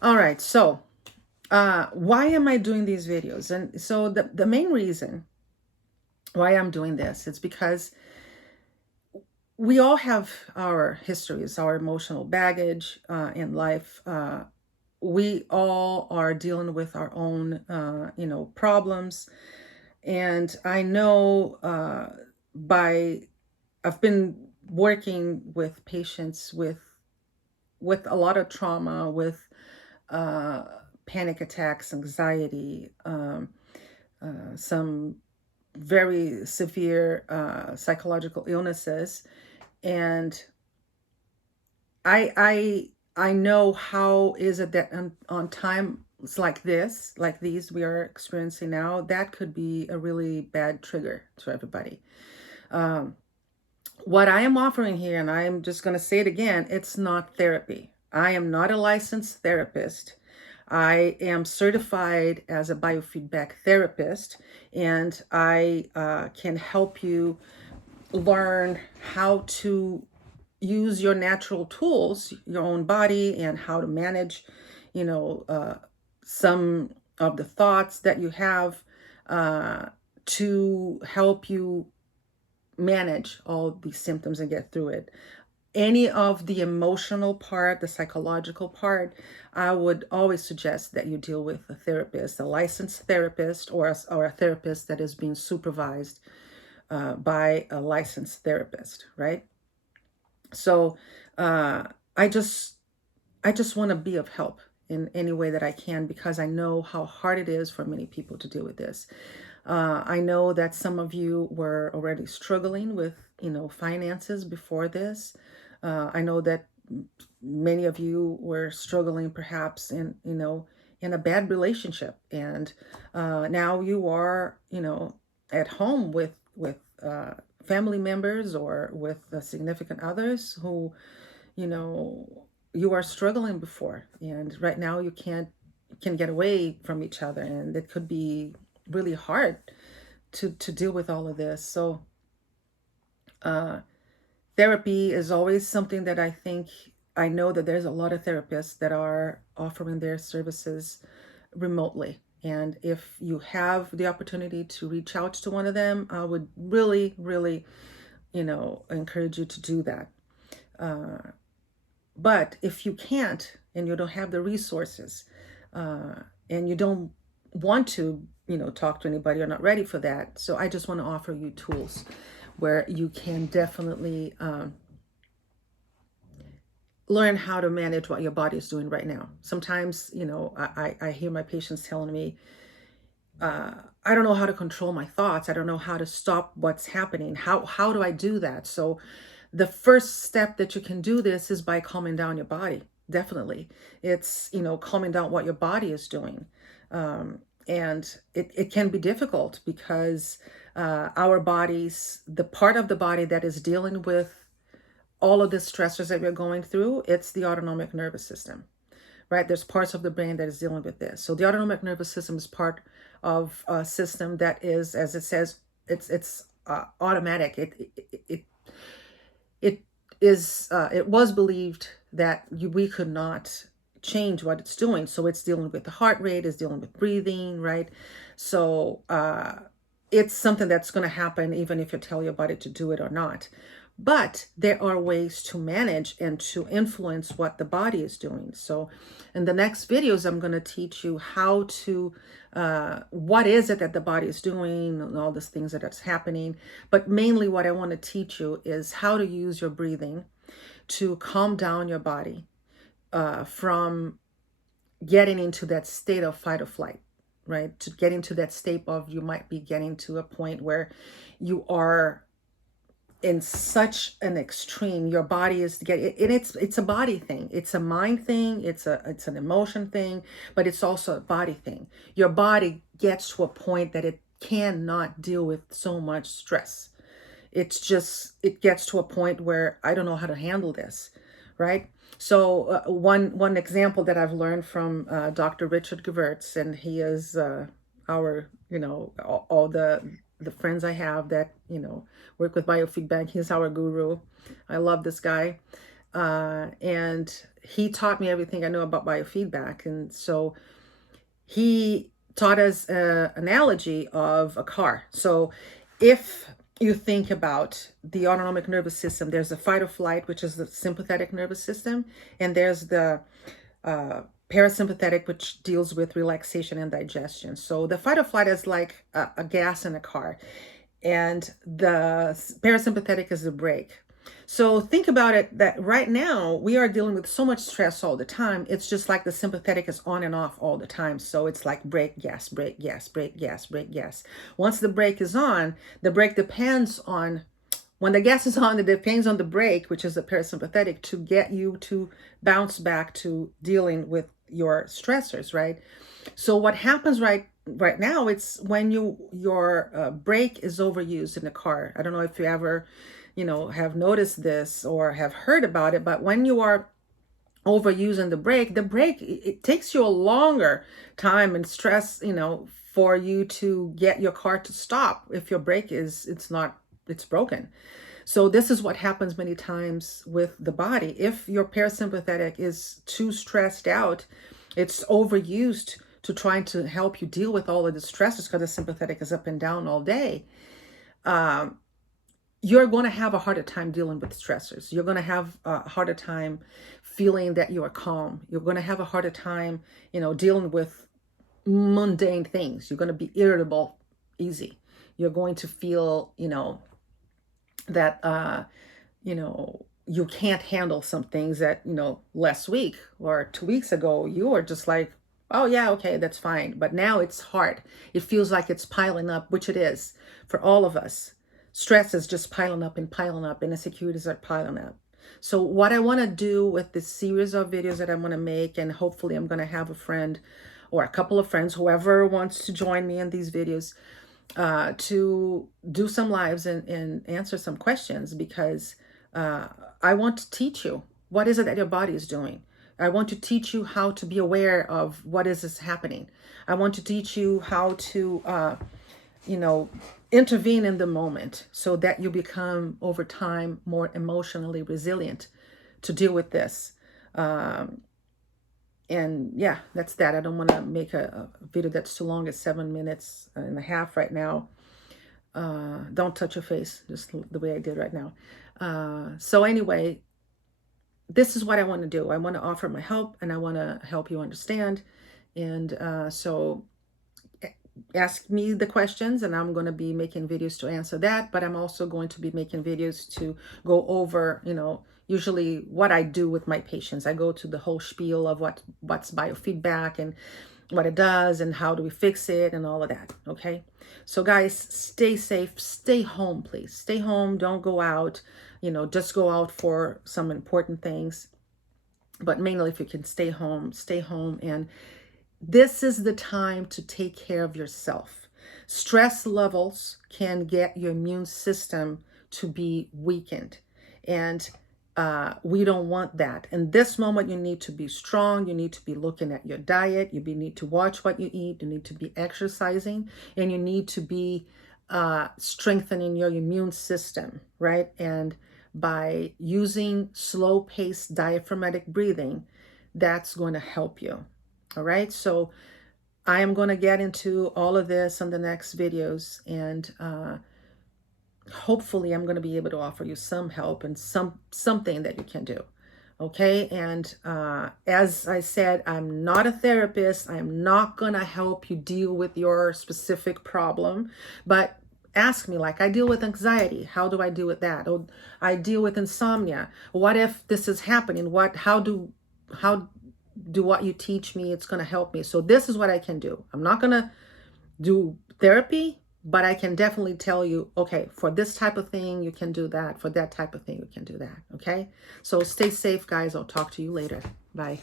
All right, so why am I doing these videos? And so the main reason why I'm doing this is because we all have our histories, our emotional baggage in life. We all are dealing with our own, problems. And I know by I've been working with patients with a lot of trauma, with uh, panic attacks, anxiety, some very severe psychological illnesses, and I know how is it that on times like this, like these we are experiencing now, that could be a really bad trigger to everybody. Um, what I am offering here, and I'm just going to say it again, it's not therapy. I am not a licensed therapist. I am certified as a biofeedback therapist, and I can help you learn how to use your natural tools, your own body, and how to manage, you know, uh, some of the thoughts that you have uh, to help you manage all these symptoms and get through it. Any of the emotional part, the psychological part, I would always suggest that you deal with a therapist, a licensed therapist, or a therapist that is being supervised by a licensed therapist, right? So uh, I just I just want to be of help in any way that I can because I know how hard it is for many people to deal with this. I know that some of you were already struggling with, finances before this. I know that many of you were struggling perhaps in a bad relationship, and now you are, at home with family members or with significant others who, you know, you are struggling before, and right now you can get away from each other, and it could be really hard to deal with all of this. So uh, therapy is always something that I know that there's a lot of therapists that are offering their services remotely. And if you have the opportunity to reach out to one of them, I would really, really, encourage you to do that. Uh, but if you can't and you don't have the resources uh, and you don't want to, talk to anybody, or not ready for that, so I just want to offer you tools where you can definitely learn how to manage what your body is doing right now. Sometimes, I hear my patients telling me, uh, I don't know how to control my thoughts. I don't know how to stop what's happening. How do I do that? So the first step that you can do this is by calming down your body. Definitely. It's, calming down what your body is doing. And it can be difficult because our bodies, the part of the body that is dealing with all of the stressors that we're going through, it's the autonomic nervous system, right? There's parts of the brain that is dealing with this. So the autonomic nervous system is part of a system that is, as it says, it's automatic. It is. It was believed that we could not change what it's doing. So it's dealing with the heart rate, is dealing with breathing, right? So it's something that's going to happen even if you tell your body to do it or not. But there are ways to manage and to influence what the body is doing. So in the next videos, I'm going to teach you how to, what is it that the body is doing and all these things that is happening. But mainly what I want to teach you is how to use your breathing to calm down your body from getting into that state of fight or flight, right? To get into that state of, you might be getting to a point where you are in such an extreme, your body is getting, and it's a body thing, it's a mind thing, it's an emotion thing, but it's also a body thing. Your body gets to a point that it cannot deal with so much stress. It's just, it gets to a point where I don't know how to handle this, right? So one example that I've learned from Dr. Richard Gewertz, and he is our, all the friends I have that, work with biofeedback. He's our guru. I love this guy. And he taught me everything I know about biofeedback. And so he taught us an analogy of a car. So if you think about the autonomic nervous system, there's the fight or flight, which is the sympathetic nervous system, and there's the parasympathetic, which deals with relaxation and digestion. So the fight or flight is like a gas in a car, and the parasympathetic is the brake. So think about it that right now we are dealing with so much stress all the time. It's just like the sympathetic is on and off all the time. So it's like brake, gas, brake, gas, brake, gas, brake, gas. Once the brake is on, the brake depends on, when the gas is on, it depends on the brake, which is the parasympathetic, to get you to bounce back to dealing with your stressors, right? So what happens right now, it's when your brake is overused in the car. I don't know if you ever have noticed this or have heard about it, but when you are overusing the brake, it takes you a longer time and stress, for you to get your car to stop if your brake it's broken. So this is what happens many times with the body. If your parasympathetic is too stressed out, it's overused to trying to help you deal with all of the stresses, because the sympathetic is up and down all day. You're going to have a harder time dealing with stressors. You're going to have a harder time feeling that you are calm. You're going to have a harder time, dealing with mundane things. You're going to be irritable easy. You're going to feel, that, you can't handle some things that, last week or 2 weeks ago, you were just like, oh yeah, okay, that's fine. But now it's hard. It feels like it's piling up, which it is for all of us. Stress is just piling up, and insecurities are piling up. So what I want to do with this series of videos that I want to make, and hopefully I'm going to have a friend or a couple of friends, whoever wants to join me in these videos, to do some lives and answer some questions, because I want to teach you what is it that your body is doing. I want to teach you how to be aware of what is happening. I want to teach you how to, intervene in the moment, so that you become over time more emotionally resilient to deal with this. And yeah, that's that. I don't want to make a video that's too long. It's 7 minutes and a half right now. Don't touch your face, just the way I did right now. So anyway, this is what I want to do. I want to offer my help, and I want to help you understand. And so ask me the questions, and I'm going to be making videos to answer that. But I'm also going to be making videos to go over, usually what I do with my patients. I go to the whole spiel of what's biofeedback and what it does and how do we fix it and all of that. Okay. So guys, stay safe, stay home, please. Stay home. Don't go out, just go out for some important things. But mainly, if you can stay home. And this is the time to take care of yourself. Stress levels can get your immune system to be weakened. And we don't want that. In this moment, you need to be strong. You need to be looking at your diet. You need to watch what you eat. You need to be exercising. And you need to be strengthening your immune system, right? And by using slow-paced diaphragmatic breathing, that's going to help you. All right, so I am going to get into all of this on the next videos, and hopefully I'm going to be able to offer you some help and something that you can do. Okay, and as I said, I'm not a therapist. I'm not going to help you deal with your specific problem, but ask me, like, I deal with anxiety. How do I deal with that? Or I deal with insomnia. What if this is happening? How do what you teach me, it's going to help me. So this is what I can do. I'm not going to do therapy, but I can definitely tell you, okay, for this type of thing, you can do that. For that type of thing, you can do that. Okay. So stay safe, guys. I'll talk to you later. Bye.